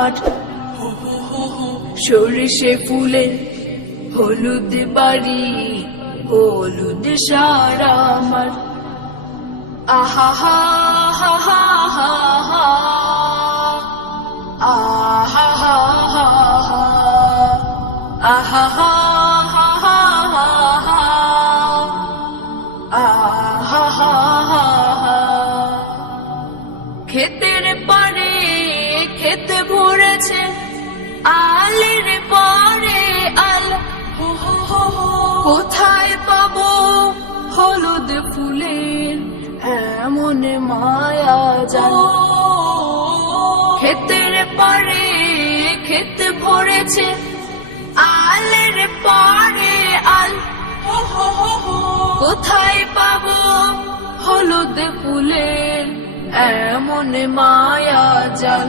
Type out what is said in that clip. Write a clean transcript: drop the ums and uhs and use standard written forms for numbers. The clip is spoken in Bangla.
মাঠ, সরিষে ফুলে হলুদ বাড়ি, হলুদ সারা মাঠ। আহা হা হা হা হা হা, আহা হা হা হা, আহা হা হা হা হা, আহা হা হা হা। ক্ষেতের পারে ক্ষেত ভরেছে, আলের পরে আল, কোথায় পাবো হলুদ ফুলের এমন মায়া জাল। ক্ষেতের পারে ক্ষেত ভরেছে, আলের পরে আল, কোথায় পাবো হলুদ ফুলের এমন মায়া জাল।